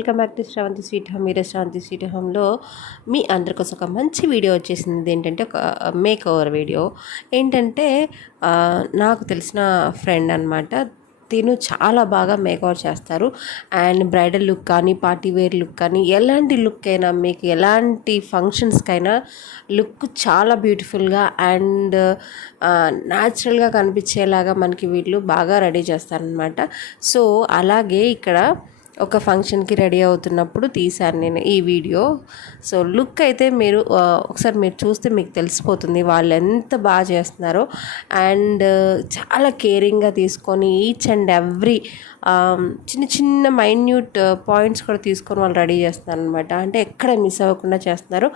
Welcome back to Sravanthi sweet home. మీరు శ్రవంతి స్వీట్ హోమ్లో మీ అందరి కోసం ఒక మంచి వీడియో వచ్చేసింది. ఏంటంటే ఒక మేక్ ఓవర్ వీడియో. ఏంటంటే నాకు తెలిసిన ఫ్రెండ్ అనమాట. తిను చాలా బాగా మేకవర్ చేస్తారు. అండ్ బ్రైడల్ లుక్ కానీ, పార్టీ వేర్ లుక్ కానీ, ఎలాంటి లుక్ అయినా, మీకు ఎలాంటి ఫంక్షన్స్కైనా లుక్ చాలా బ్యూటిఫుల్గా అండ్ న్యాచురల్గా కనిపించేలాగా మనకి వీళ్ళు బాగా రెడీ చేస్తారనమాట. సో అలాగే ఇక్కడ ఒక ఫంక్షన్కి రెడీ అవుతున్నప్పుడు తీశాను నేను ఈ వీడియో. సో లుక్ అయితే మీరు ఒకసారి మీరు చూస్తే మీకు తెలిసిపోతుంది వాళ్ళు ఎంత బాగా చేస్తున్నారో. అండ్ చాలా కేరింగ్గా తీసుకొని ఈచ్ అండ్ ఎవ్రీ చిన్న చిన్న మైన్యూట్ పాయింట్స్ కూడా తీసుకొని వాళ్ళు రెడీ చేస్తున్నారు అనమాట. అంటే ఎక్కడ మిస్ అవ్వకుండా చేస్తున్నారు.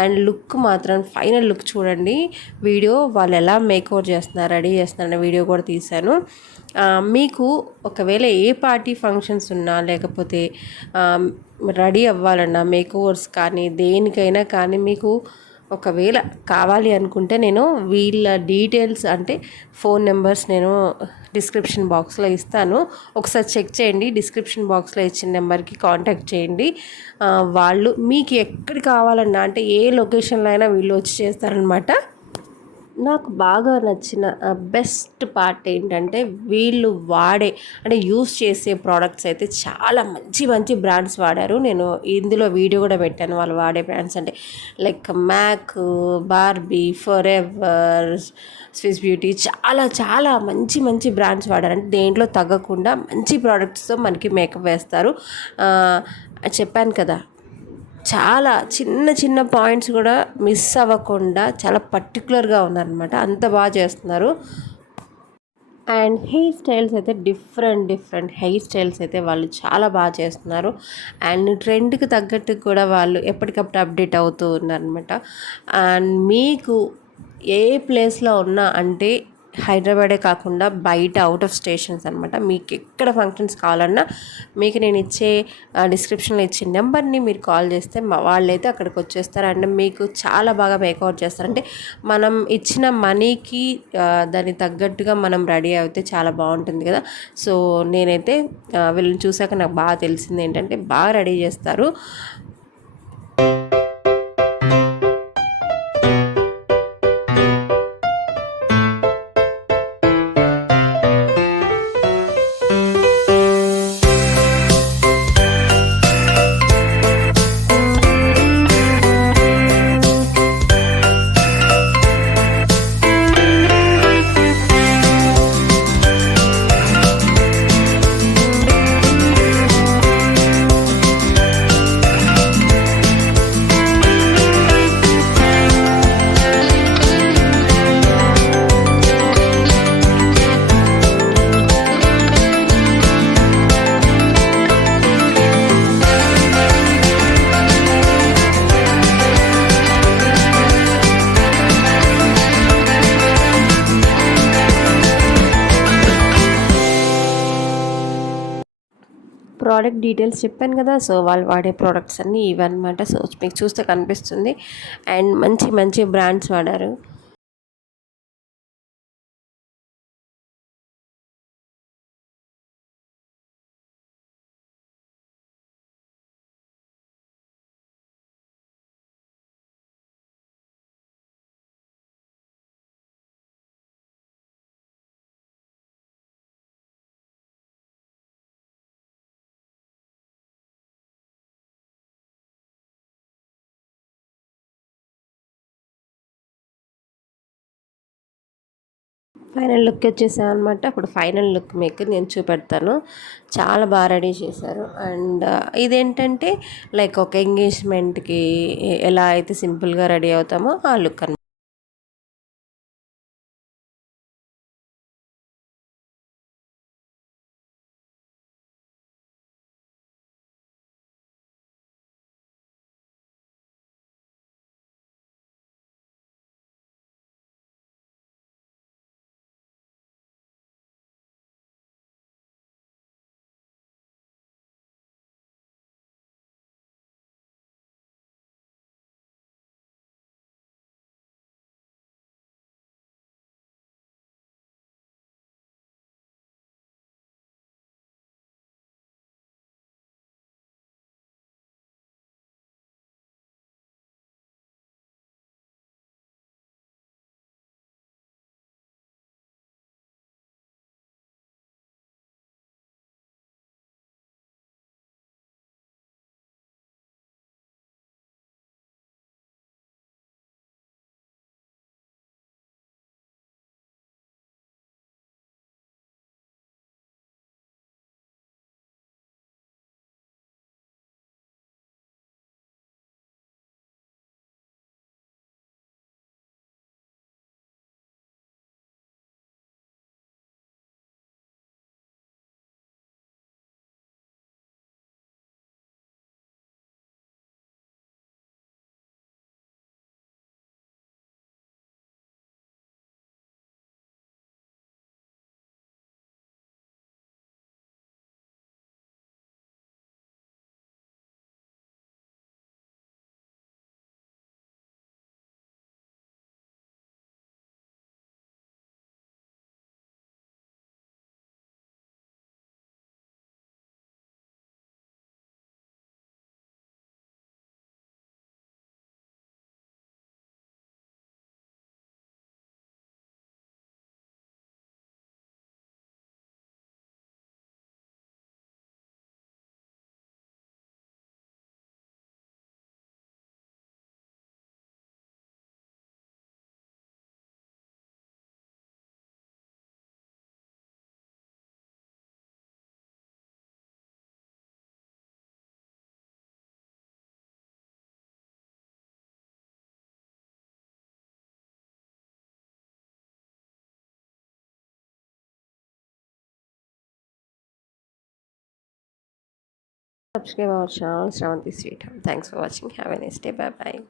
అండ్ లుక్ మాత్రం ఫైనల్ లుక్ చూడండి. వీడియో వాళ్ళు ఎలా మేకఓవర్ చేస్తున్నారు, రెడీ చేస్తున్నారనే వీడియో కూడా తీశాను. మీకు ఒకవేళ ఏ పార్టీ ఫంక్షన్స్ ఉన్నా, లేకపోతే రెడీ అవ్వాలన్నా, మేకోవర్స్ కానీ దేనికైనా కానీ మీకు ఒకవేళ కావాలి అనుకుంటే నేను వీళ్ళ డీటెయిల్స్ అంటే ఫోన్ నెంబర్స్ నేను డిస్క్రిప్షన్ బాక్స్లో ఇస్తాను. ఒకసారి చెక్ చేయండి. డిస్క్రిప్షన్ బాక్స్లో ఇచ్చిన నెంబర్కి కాంటాక్ట్ చేయండి. వాళ్ళు మీకు ఎక్కడ కావాలన్నా, అంటే ఏ లొకేషన్లో అయినా వీళ్ళు వచ్చి చేస్తారనమాట. నాకు బాగా నచ్చిన బెస్ట్ పార్ట్ ఏంటంటే వీళ్ళు వాడే అంటే యూస్ చేసే ప్రోడక్ట్స్ అయితే చాలా మంచి మంచి బ్రాండ్స్ వాడారు. నేను ఇందులో వీడియో కూడా పెట్టాను వాళ్ళు వాడే బ్రాండ్స్. అంటే like MAC, Barbie, forever, Swiss beauty, చాలా చాలా మంచి మంచి బ్రాండ్స్ వాడారు. అంటే దేంట్లో తగ్గకుండా మంచి ప్రోడక్ట్స్తో మనకి మేకప్ వేస్తారు. చెప్పాను కదా, చాలా చిన్న చిన్న పాయింట్స్ కూడా మిస్ అవ్వకుండా చాలా పర్టికులర్గా ఉన్నారనమాట. అంత బాగా చేస్తున్నారు. అండ్ హెయిర్ స్టైల్స్ అయితే డిఫరెంట్ హెయిర్ స్టైల్స్ అయితే వాళ్ళు చాలా బాగా చేస్తున్నారు. అండ్ ట్రెండ్కి తగ్గట్టు కూడా వాళ్ళు ఎప్పటికప్పుడు అప్డేట్ అవుతూ ఉన్నారనమాట. అండ్ మీకు ఏ ప్లేస్లో ఉన్నా, అంటే హైదరాబాదే కాకుండా బయట అవుట్ ఆఫ్ స్టేషన్స్ అనమాట, మీకు ఎక్కడ ఫంక్షన్స్ కావాలన్నా మీకు నేను ఇచ్చే డిస్క్రిప్షన్లో ఇచ్చే నెంబర్ని మీరు కాల్ చేస్తే వాళ్ళైతే అక్కడికి వచ్చేస్తారు. అండ్ మీకు చాలా బాగా మేకౌట్ చేస్తారు. అంటే మనం ఇచ్చిన మనీకి దానికి తగ్గట్టుగా మనం రెడీ అయితే చాలా బాగుంటుంది కదా. సో నేనైతే వీళ్ళని చూసాక నాకు బాగా తెలిసింది ఏంటంటే బాగా రెడీ చేస్తారు. ప్రోడక్ట్ డీటెయిల్స్ చెప్పాను కదా. సో వాళ్ళు వాడే ప్రోడక్ట్స్ అన్నీ ఇవన్నమాట. సో మీకు చూస్తే కనిపిస్తుంది. అండ్ మంచి మంచి బ్రాండ్స్ వాడారు. ఫైనల్ లుక్ వచ్చేసాను అనమాట. ఇప్పుడు ఫైనల్ లుక్ మీకు నేను చూపెడతాను. చాలా బాగా రెడీ చేశారు. అండ్ ఇదేంటంటే లైక్ ఒక ఎంగేజ్మెంట్కి ఎలా అయితే సింపుల్గా రెడీ అవుతామో ఆ లుక్ అనమాట. subscribe our channel Shravanti Sweet Home. Thanks for watching. Have a nice day. Bye bye.